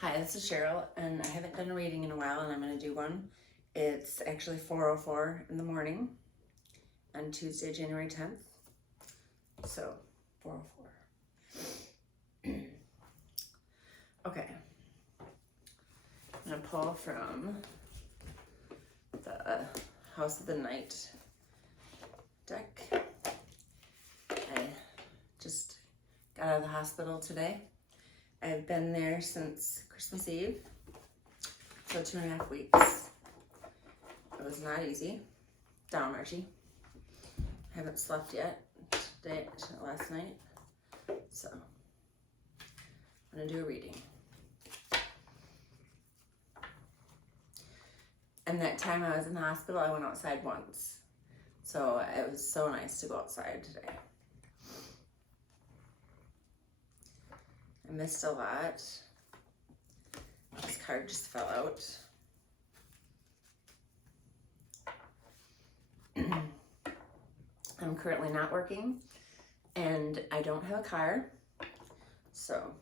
Hi, this is Cheryl, and I haven't done a reading in a while, and I'm going to do one. It's actually 4:04 in the morning on Tuesday, January 10th. So, 4:04. Okay. I'm going to pull from the House of the Night deck. I just got out of the hospital today. I've been there since Christmas Eve, so 2.5 weeks. It was not easy. Down, Archie. Haven't slept yet last night, so I'm gonna do a reading. And that time I was in the hospital, I went outside once, so it was so nice to go outside today. I missed a lot. This card just fell out. I'm currently not working, and I don't have a car, so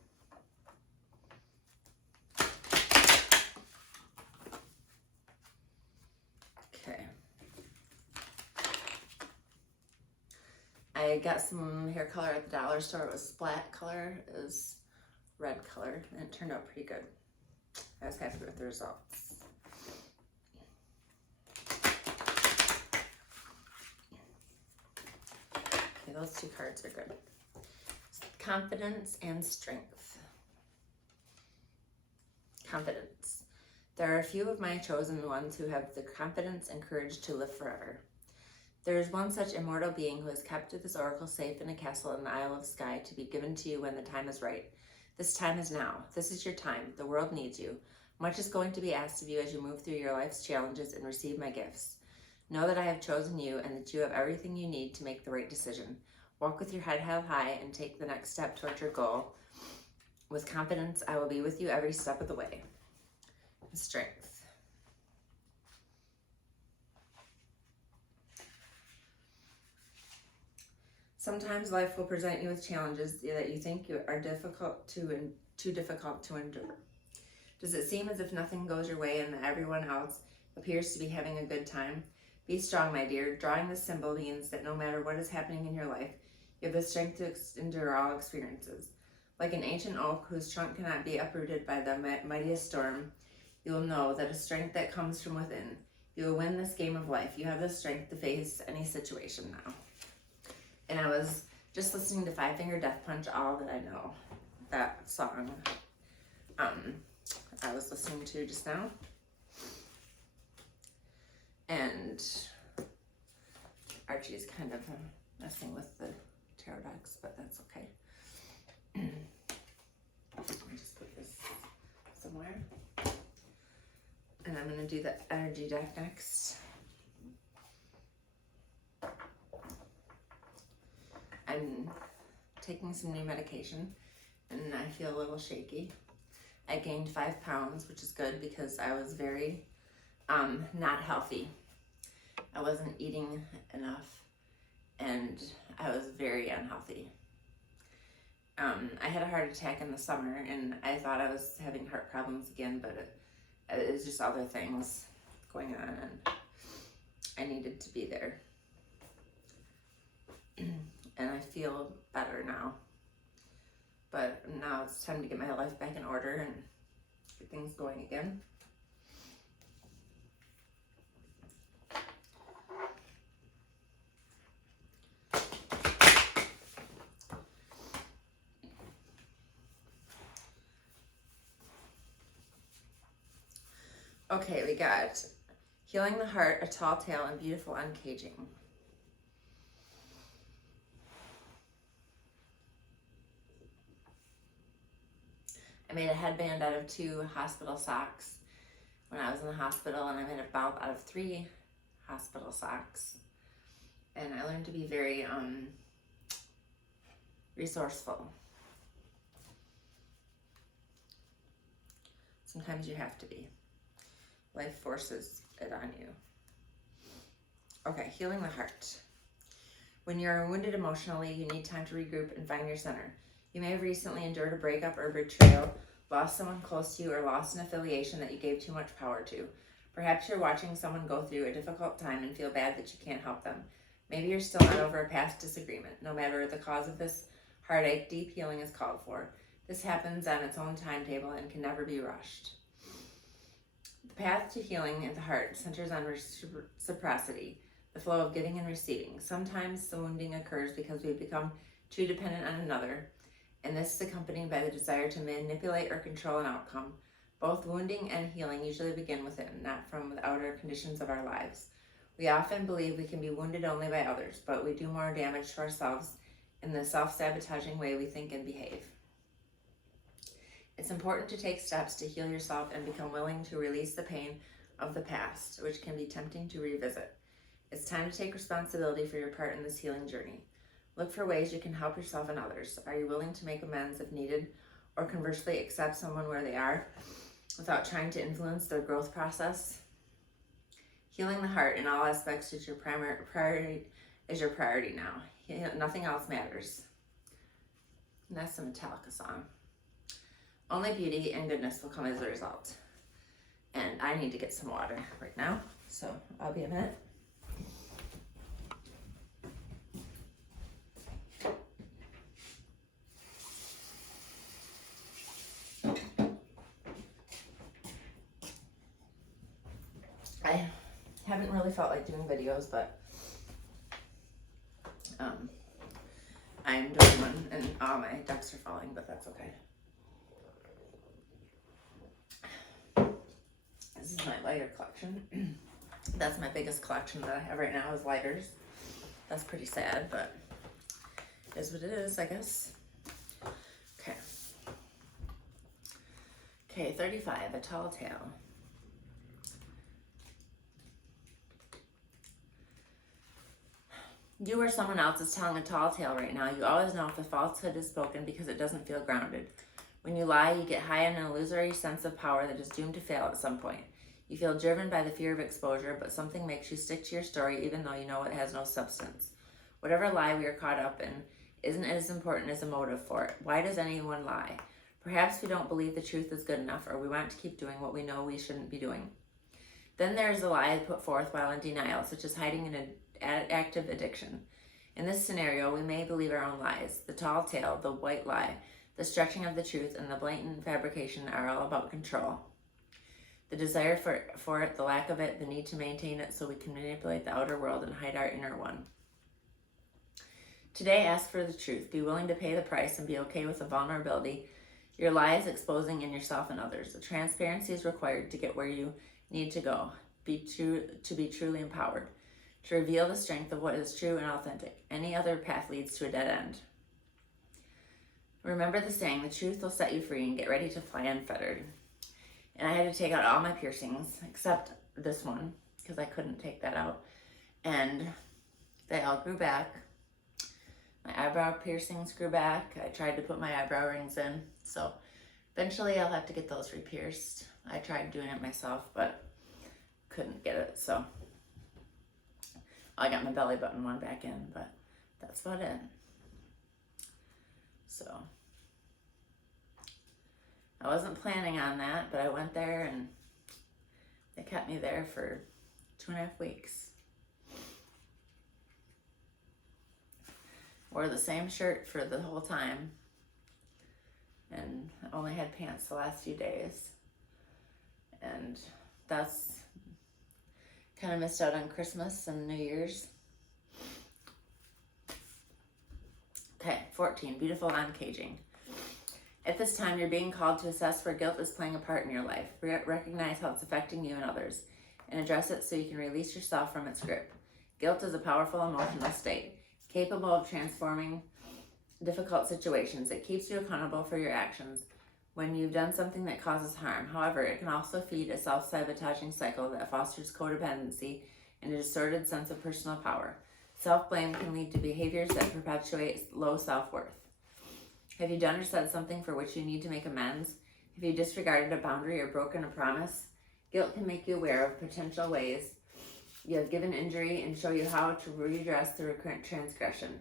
okay. I got some hair color at the dollar store. It was splat color. It was red color, and it turned out pretty good. I was happy with the results. Okay, those two cards are good. Confidence and strength. Confidence. There are a few of my chosen ones who have the confidence and courage to live forever. There is one such immortal being who has kept this oracle safe in a castle in the Isle of Skye to be given to you when the time is right. This time is now. This is your time. The world needs you. Much is going to be asked of you as you move through your life's challenges and receive my gifts. Know that I have chosen you and that you have everything you need to make the right decision. Walk with your head held high and take the next step toward your goal. With confidence, I will be with you every step of the way. Strength. Sometimes life will present you with challenges that you think are too difficult to endure. Does it seem as if nothing goes your way and that everyone else appears to be having a good time? Be strong, my dear. Drawing this symbol means that no matter what is happening in your life, you have the strength to endure all experiences. Like an ancient oak whose trunk cannot be uprooted by the mightiest storm, you will know that a strength that comes from within. You will win this game of life. You have the strength to face any situation now. And I was just listening to Five Finger Death Punch, All That I Know. That song I was listening to just now. And Archie's kind of messing with the tarot decks, but that's okay. Let me just put this somewhere. And I'm going to do the energy deck next. I'm taking some new medication and I feel a little shaky. I gained 5 pounds, which is good because I was very not healthy. I wasn't eating enough and I was very unhealthy. I had a heart attack in the summer and I thought I was having heart problems again, but it was just other things going on and I needed to be there. And I feel better now. But now it's time to get my life back in order and get things going again. Okay, we got Healing the Heart, A Tall Tale, and Beautiful Uncaging. I made a headband out of 2 hospital socks when I was in the hospital, and I made a belt out of 3 hospital socks. And I learned to be very resourceful. Sometimes you have to be. Life forces it on you. Okay, healing the heart. When you're wounded emotionally, you need time to regroup and find your center. You may have recently endured a breakup or betrayal, lost someone close to you, or lost an affiliation that you gave too much power to. Perhaps you're watching someone go through a difficult time and feel bad that you can't help them. Maybe you're still not over a past disagreement. No matter the cause of this heartache, deep healing is called for. This happens on its own timetable and can never be rushed. The path to healing in the heart centers on reciprocity, the flow of giving and receiving. Sometimes the wounding occurs because we become too dependent on another, and this is accompanied by the desire to manipulate or control an outcome. Both wounding and healing usually begin within, not from the outer conditions of our lives. We often believe we can be wounded only by others, but we do more damage to ourselves in the self-sabotaging way we think and behave. It's important to take steps to heal yourself and become willing to release the pain of the past, which can be tempting to revisit. It's time to take responsibility for your part in this healing journey. Look for ways you can help yourself and others. Are you willing to make amends if needed, or conversely accept someone where they are without trying to influence their growth process? Healing the heart in all aspects is your priority now. Nothing else matters. And that's the Metallica song. Only beauty and goodness will come as a result. And I need to get some water right now, so I'll be a minute. I haven't really felt like doing videos, but I'm doing one, and all my ducks are falling, but that's okay. This is my lighter collection. That's my biggest collection that I have right now is lighters. That's pretty sad, but it is what it is, I guess. Okay, 35, a tall tale. You or someone else is telling a tall tale right now. You always know if a falsehood is spoken because it doesn't feel grounded. When you lie, you get high on an illusory sense of power that is doomed to fail at some point. You feel driven by the fear of exposure, but something makes you stick to your story even though you know it has no substance. Whatever lie we are caught up in isn't as important as a motive for it. Why does anyone lie? Perhaps we don't believe the truth is good enough, or we want to keep doing what we know we shouldn't be doing. Then there is a lie put forth while in denial, such as hiding an active addiction. In this scenario, we may believe our own lies. The tall tale, the white lie, the stretching of the truth, and the blatant fabrication are all about control. The desire for it, the lack of it, the need to maintain it so we can manipulate the outer world and hide our inner one. Today, ask for the truth. Be willing to pay the price and be okay with the vulnerability your lie is exposing in yourself and others. The transparency is required to get where you need to go, to be truly empowered, to reveal the strength of what is true and authentic. Any other path leads to a dead end. Remember the saying, the truth will set you free, and get ready to fly unfettered. And I had to take out all my piercings, except this one, because I couldn't take that out. And they all grew back. My eyebrow piercings grew back. I tried to put my eyebrow rings in. So eventually I'll have to get those re-pierced. I tried doing it myself, but couldn't get it. So I got my belly button one back in, but that's about it. So I wasn't planning on that, but I went there and they kept me there for 2.5 weeks. Wore the same shirt for the whole time and only had pants the last few days. And that's kind of missed out on Christmas and New Year's. Okay, 14, beautiful uncaging. At this time, you're being called to assess where guilt is playing a part in your life. Recognize how it's affecting you and others, and address it so you can release yourself from its grip. Guilt is a powerful emotional state, capable of transforming difficult situations. It keeps you accountable for your actions when you've done something that causes harm. However, it can also feed a self-sabotaging cycle that fosters codependency and a distorted sense of personal power. Self-blame can lead to behaviors that perpetuate low self-worth. Have you done or said something for which you need to make amends? Have you disregarded a boundary or broken a promise? Guilt can make you aware of potential ways you have given injury and show you how to redress the recurrent transgression.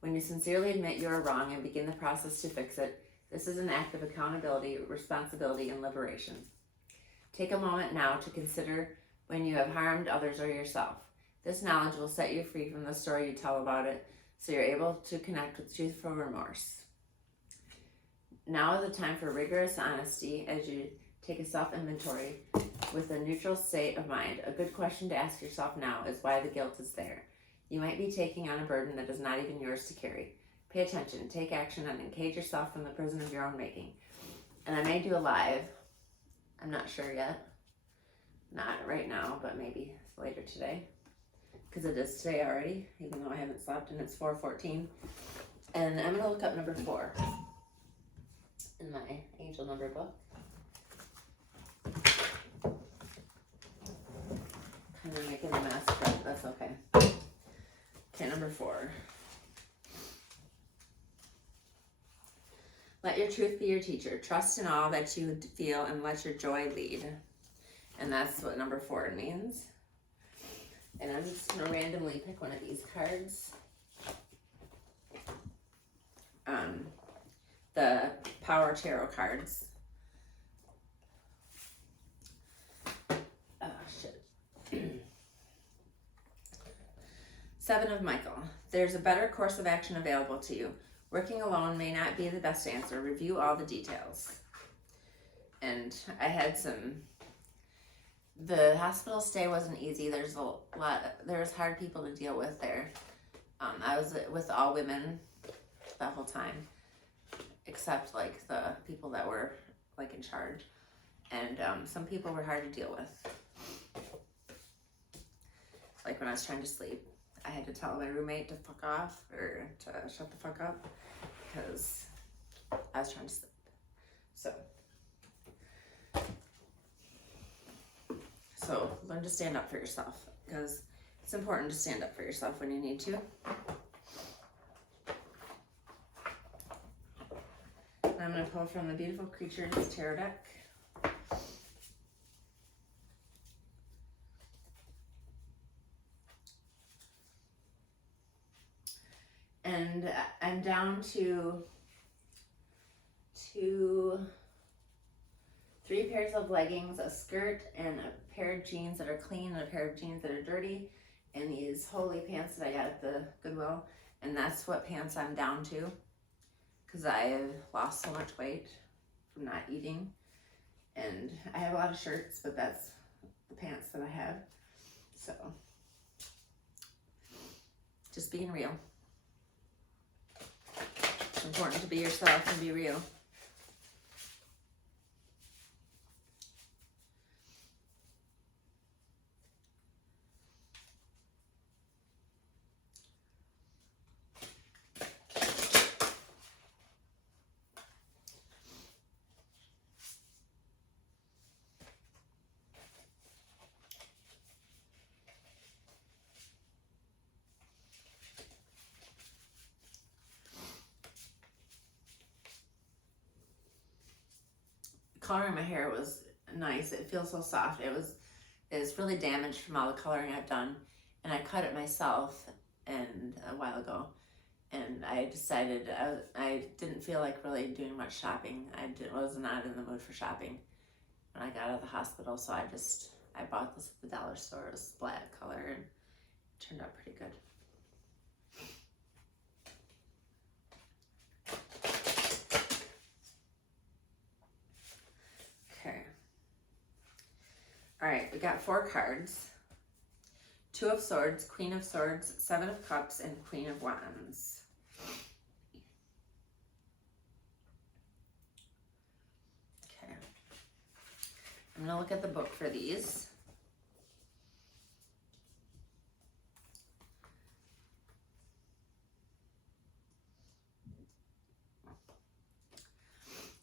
When you sincerely admit you are wrong and begin the process to fix it, This is an act of accountability, responsibility, and liberation. Take a moment now to consider when you have harmed others or yourself. This knowledge will set you free from the story you tell about it, so you're able to connect with truthful remorse. Now is the time for rigorous honesty as you take a self-inventory with a neutral state of mind. A good question to ask yourself now is why the guilt is there. You might be taking on a burden that is not even yours to carry. Pay attention, take action, and engage yourself from the prison of your own making. And I may do a live. I'm not sure yet. Not right now, but maybe later today. Because it is today already, even though I haven't slept, and it's 4:14. And I'm going to look up number 4 in my angel number book. Kind of making a mess, but that's okay. Okay, number 4. Let your truth be your teacher. Trust in all that you feel and let your joy lead. And that's what number 4 means. And I'm just going to randomly pick one of these cards. The Power Tarot cards. Oh, shit. 7 of Michael. There's a better course of action available to you. Working alone may not be the best answer. Review all the details. And I had the hospital stay wasn't easy. There's hard people to deal with there. I was with all women that whole time, except like the people that were like in charge. And some people were hard to deal with. Like when I was trying to sleep, I had to tell my roommate to fuck off or to shut the fuck up because I was trying to sleep. So learn to stand up for yourself because it's important to stand up for yourself when you need to. And I'm going to pull from the Beautiful Creatures Tarot deck. And I'm down to 3 pairs of leggings, a skirt, and a pair of jeans that are clean and a pair of jeans that are dirty, and these holy pants that I got at the Goodwill. And that's what pants I'm down to because I lost so much weight from not eating. And I have a lot of shirts, but that's the pants that I have. So just being real. It's important to be yourself and be real. Coloring my hair was nice. It feels so soft. It's really damaged from all the coloring I've done, and I cut it myself and a while ago. And I decided I didn't feel like really doing much shopping. Was not in the mood for shopping when I got out of the hospital, so I bought this at the dollar store. It was black color and it turned out pretty good. Okay. All right, we got 4 cards. 2 of Swords, Queen of Swords, 7 of Cups, and Queen of Wands. Okay. I'm going to look at the book for these.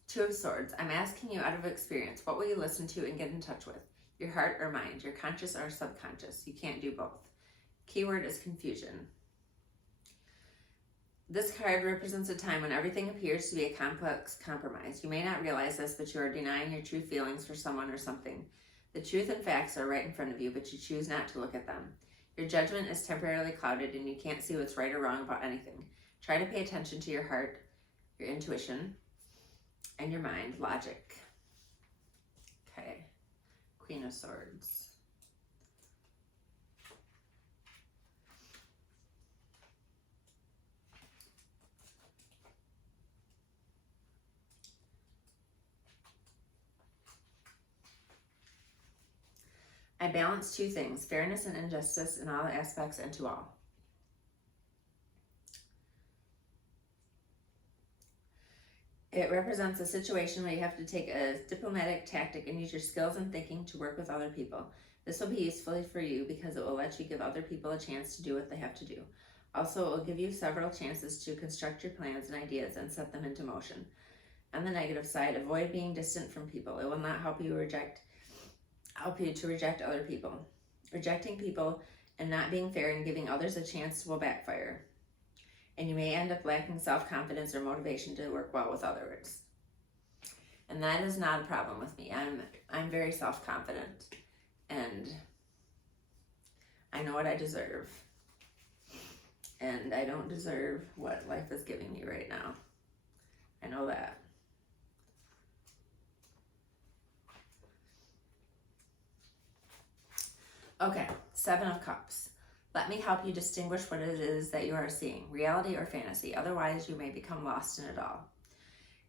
Two of Swords. I'm asking you out of experience, what will you listen to and get in touch with? Your heart or mind, your conscious or subconscious? You can't do both. Keyword is confusion. This card represents a time when everything appears to be a complex compromise. You may not realize this, but you are denying your true feelings for someone or something. The truth and facts are right in front of you, but you choose not to look at them. Your judgment is temporarily clouded and you can't see what's right or wrong about anything. Try to pay attention to your heart, your intuition. and your mind, logic. Okay, Queen of Swords. I balance two things, fairness and injustice in all aspects and to all. It represents a situation where you have to take a diplomatic tactic and use your skills and thinking to work with other people. This will be useful for you because it will let you give other people a chance to do what they have to do. Also, it will give you several chances to construct your plans and ideas and set them into motion. On the negative side, avoid being distant from people. It will not help you to reject other people. Rejecting people and not being fair and giving others a chance will backfire. And you may end up lacking self-confidence or motivation to work well with others. And that is not a problem with me. I'm very self-confident, and I know what I deserve. And I don't deserve what life is giving me right now. I know that. Okay, Seven of Cups. Let me help you distinguish what it is that you are seeing, reality or fantasy. Otherwise, you may become lost in it all.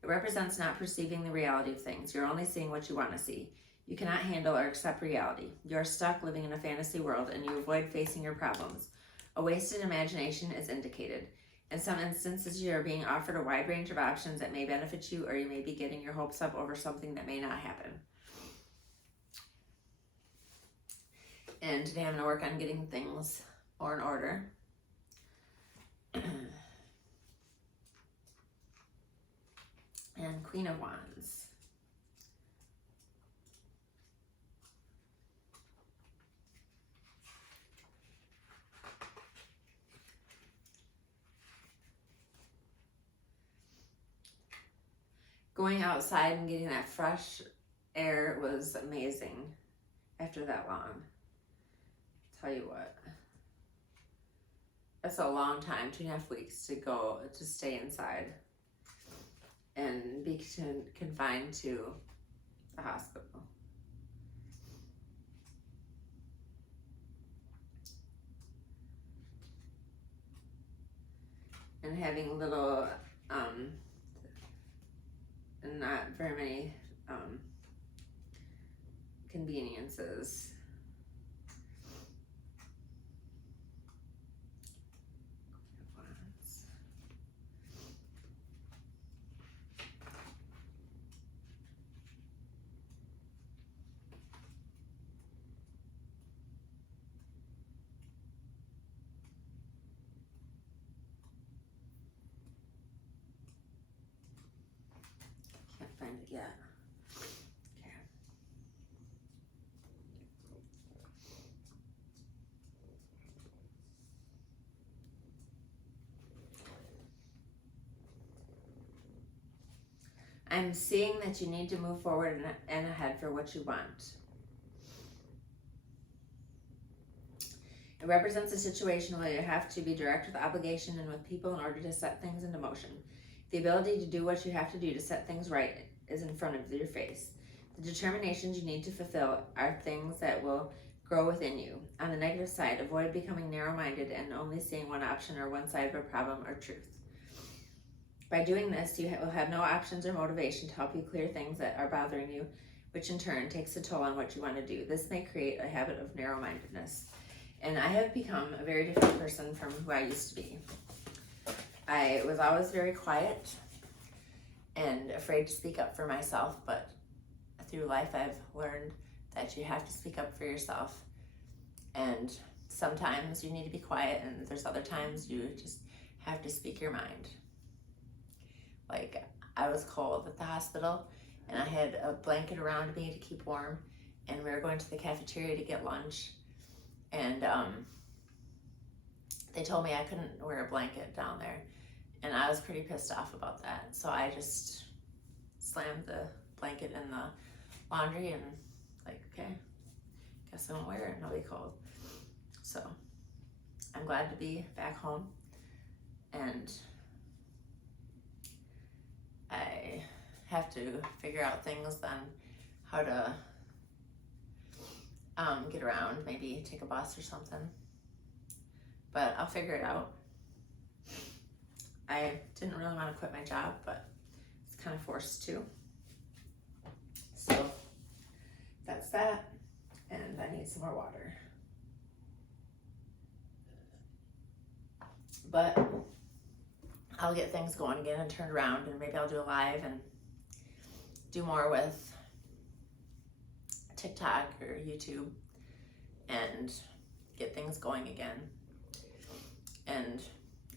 It represents not perceiving the reality of things. You're only seeing what you want to see. You cannot handle or accept reality. You are stuck living in a fantasy world and you avoid facing your problems. A wasted imagination is indicated. In some instances, you are being offered a wide range of options that may benefit you, or you may be getting your hopes up over something that may not happen. And today I'm going to work on getting things more in order. And Queen of Wands. Going outside and getting that fresh air was amazing after that long. Tell you what. That's a long time, 2.5 weeks to stay inside and be confined to the hospital. And having little, not very many conveniences. Can't find it yet. Okay. I'm seeing that you need to move forward and ahead for what you want. It represents a situation where you have to be direct with obligation and with people in order to set things into motion. The ability to do what you have to do to set things right is in front of your face. The determinations you need to fulfill are things that will grow within you. On the negative side, avoid becoming narrow-minded and only seeing one option or one side of a problem or truth. By doing this, you will have no options or motivation to help you clear things that are bothering you, which in turn takes a toll on what you want to do. This may create a habit of narrow-mindedness. And I have become a very different person from who I used to be. I was always very quiet and afraid to speak up for myself, but through life I've learned that you have to speak up for yourself. And sometimes you need to be quiet, and there's other times you just have to speak your mind. Like, I was cold at the hospital, and I had a blanket around me to keep warm, and we were going to the cafeteria to get lunch, and they told me I couldn't wear a blanket down there, and I was pretty pissed off about that. So I just slammed the blanket in the laundry and like, okay, guess I won't wear it and I'll be cold. So I'm glad to be back home, and I have to figure out things on how to get around, maybe take a bus or something. But I'll figure it out. I didn't really want to quit my job, but it's kind of forced to. So that's that. And I need some more water. But I'll get things going again and turned around, and maybe I'll do a live and do more with TikTok or YouTube and get things going again. And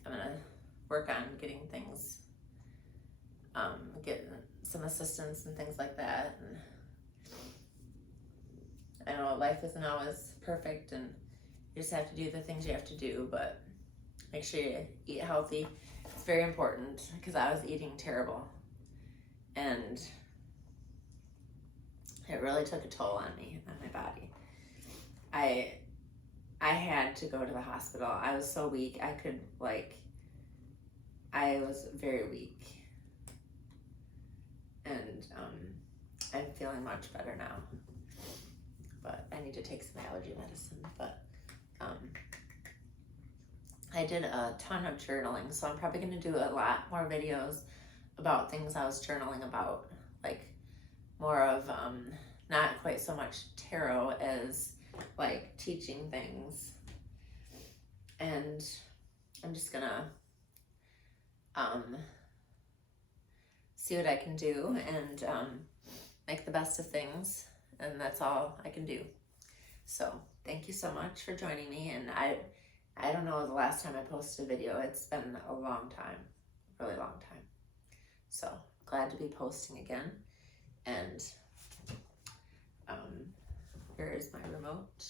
I'm gonna work on getting things, get some assistance and things like that. And I know life isn't always perfect, and you just have to do the things you have to do, but make sure you eat healthy. It's very important, because I was eating terrible, and it really took a toll on me, on my body. I had to go to the hospital. I was so weak. I was very weak. And I'm feeling much better now. But I need to take some allergy medicine. But I did a ton of journaling, so I'm probably going to do a lot more videos about things I was journaling about, like more of not quite so much tarot as like teaching things. And I'm just gonna see what I can do and make the best of things, and that's all I can do. So thank you so much for joining me. And I don't know the last time I posted a video. It's been a long time, really long time. So glad to be posting again. And where is my remote?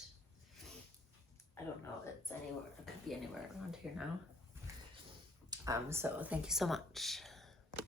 I don't know if it's anywhere. It could be anywhere around here now. So thank you so much.